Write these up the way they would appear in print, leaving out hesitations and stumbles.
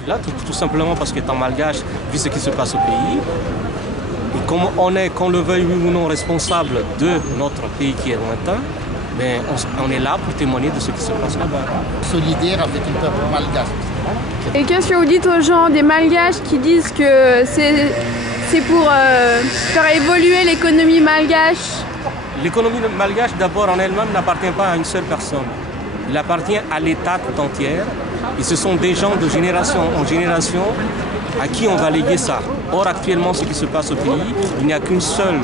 suis là tout simplement parce qu'étant malgache, vu ce qui se passe au pays, et comme on est, qu'on le veuille ou non, responsable de notre pays qui est lointain, mais on est là pour témoigner de ce qui se passe là-bas. Solidaire avec le peuple malgache. Et qu'est-ce que vous dites aux gens des malgaches qui disent que c'est pour faire évoluer l'économie malgache? L'économie malgache, d'abord, en elle-même, n'appartient pas à une seule personne. Il appartient à l'État tout entier. Et ce sont des gens de génération en génération à qui on va léguer ça. Or, actuellement, ce qui se passe au pays, il n'y a qu'une seule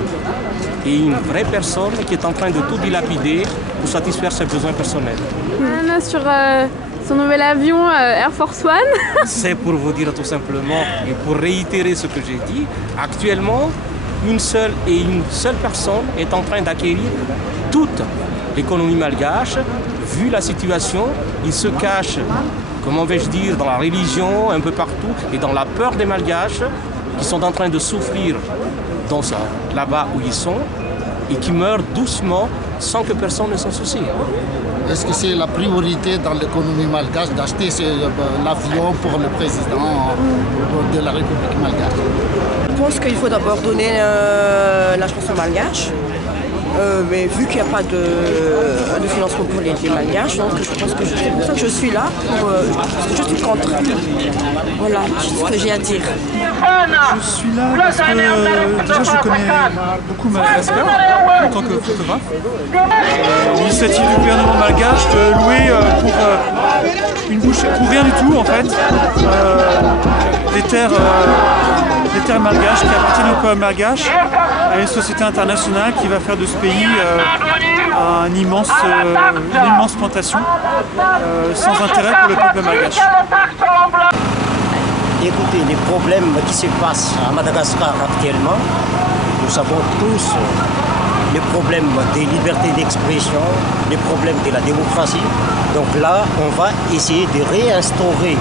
et une vraie personne qui est en train de tout dilapider pour satisfaire ses besoins personnels. Sur son nouvel avion Air Force One. C'est pour vous dire tout simplement, et pour réitérer ce que j'ai dit, actuellement, une seule personne est en train d'acquérir toute l'économie malgache. Vu la situation, il se cache, comment vais-je dire, dans la religion, un peu partout, et dans la peur des malgaches, qui sont en train de souffrir là-bas où ils sont, et qui meurent doucement sans que personne ne s'en soucie. Est-ce que c'est la priorité dans l'économie malgache d'acheter l'avion pour le président de la République malgache? Je pense qu'il faut d'abord donner la chanson malgache, mais vu qu'il n'y a pas de financement pour les malgaches, donc je pense que c'est pour ça que je suis là, parce que je suis contre. Voilà, c'est ce que j'ai à dire. Je suis là parce que déjà je connais beaucoup Madagascar en tant que photographe. L'initiative du gouvernement malgache de louer pour rien du tout en fait des terres malgaches qui appartiennent au peuple malgache à une société internationale qui va faire de ce pays une immense plantation sans intérêt pour le peuple malgache. Écoutez, les problèmes qui se passent à Madagascar actuellement, nous savons tous les problèmes des libertés d'expression, les problèmes de la démocratie. Donc là, on va essayer de réinstaurer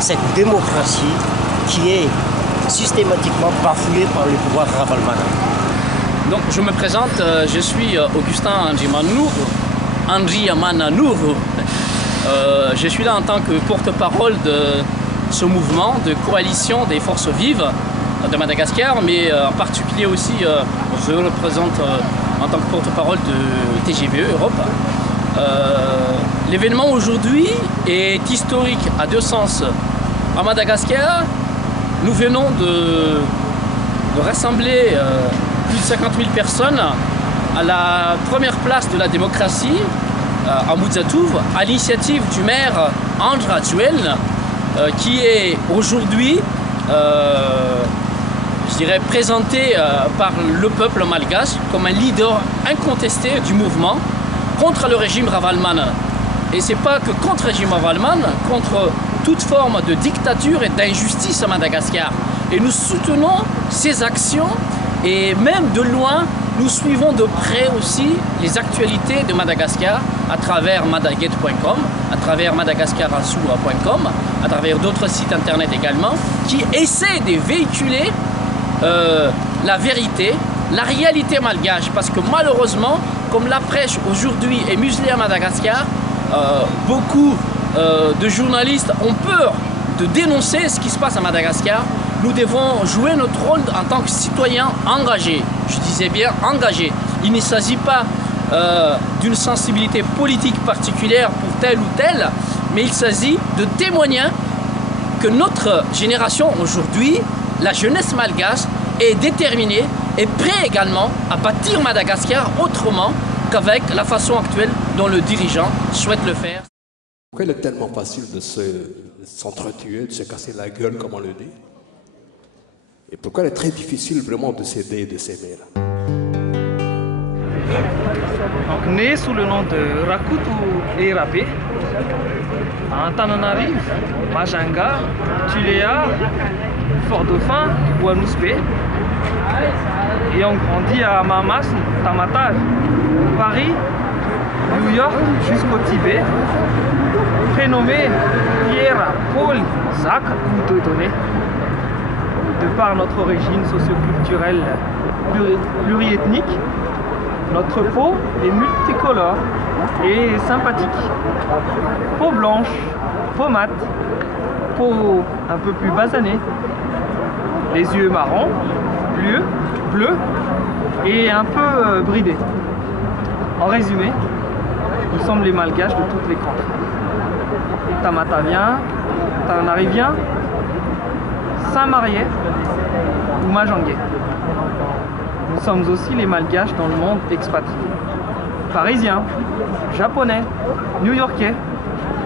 cette démocratie qui est systématiquement bafouée par le pouvoir Ravalomanana. Donc je me présente, je suis Augustin Andriamananour. Je suis là en tant que porte-parole de ce mouvement de coalition des forces vives de Madagascar, mais en particulier aussi je représente en tant que porte-parole de TGVE Europe. L'événement aujourd'hui est historique à deux sens. À Madagascar, nous venons de rassembler plus de 50 000 personnes à la première place de la démocratie à Muzatouv, à l'initiative du maire Andra Tuel, qui est aujourd'hui, je dirais, présenté par le peuple malgache comme un leader incontesté du mouvement contre le régime Ravalomanana. Et c'est pas que contre le régime Ravalomanana, contre toute forme de dictature et d'injustice à Madagascar. Et nous soutenons ces actions et même de loin, nous suivons de près aussi les actualités de Madagascar à travers madaget.com, à travers madagascarassou.com, à travers d'autres sites internet également, qui essaient de véhiculer la vérité, la réalité malgache. Parce que malheureusement, comme la presse aujourd'hui est muselée à Madagascar, beaucoup de journalistes ont peur de dénoncer ce qui se passe à Madagascar. Nous devons jouer notre rôle en tant que citoyens engagés. Je disais bien engagés. Il ne s'agit pas d'une sensibilité politique particulière pour tel ou tel, mais il s'agit de témoigner que notre génération aujourd'hui, la jeunesse malgache, est déterminée et prête également à bâtir Madagascar autrement qu'avec la façon actuelle dont le dirigeant souhaite le faire. Pourquoi il est tellement facile de s'entretuer, de se casser la gueule, comme on le dit? Et pourquoi il est très difficile vraiment de s'aider et de s'aimer là? Né sous le nom de Rakutu Erape, à Antananarive, Majanga, Tuléa, Fort-Dauphin, Guanouspe. Et on grandit à Mamas, Tamatage, Paris, New York jusqu'au Tibet. Prénommé Pierre Paul Zach Koutotone. De par notre origine socioculturelle pluriethnique, notre peau est multicolore et sympathique. Peau blanche, peau mate, peau un peu plus basanée, les yeux marrons, bleus et un peu bridés. En résumé, nous sommes les Malgaches de toutes les contrées. Tamatavien, Tananarivien, Saint-Mariais ou Majanguais. Nous sommes aussi les Malgaches dans le monde expatrié. Parisiens, Japonais, New-Yorkais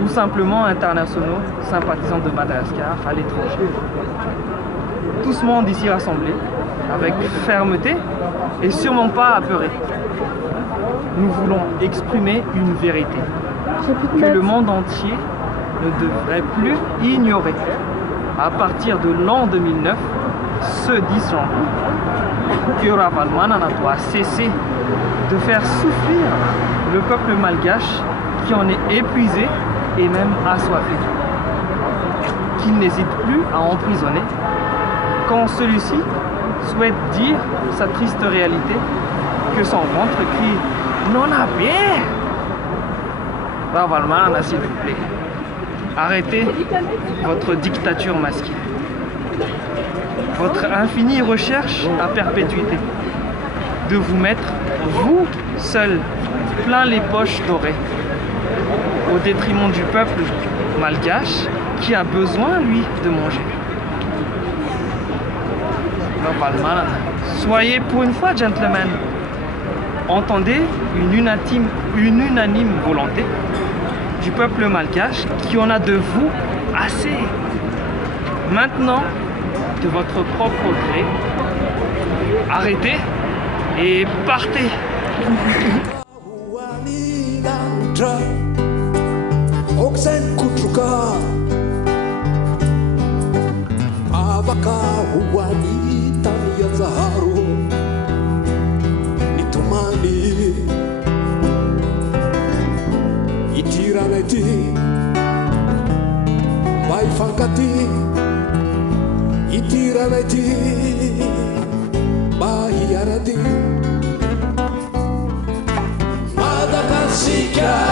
ou simplement internationaux sympathisants de Madagascar à l'étranger. Tout ce monde ici rassemblé, avec fermeté et sûrement pas apeuré. Nous voulons exprimer une vérité que le monde entier ne devrait plus ignorer. À partir de l'an 2009, ce 10 janvier, que Ravalomanana doit cesser de faire souffrir le peuple malgache qui en est épuisé et même assoiffé. Qu'il n'hésite plus à emprisonner quand celui-ci souhaite dire sa triste réalité, que son ventre crie « Non a bien !» Ravalomanana, s'il vous plaît, arrêtez votre dictature masquée, votre infinie recherche à perpétuité, de vous mettre, vous seul, plein les poches dorées, au détriment du peuple malgache qui a besoin, lui, de manger. Soyez pour une fois, gentlemen, entendez une unanime volonté du peuple malgache qui en a de vous assez. Maintenant, de votre propre gré, arrêtez et partez. Madagascar.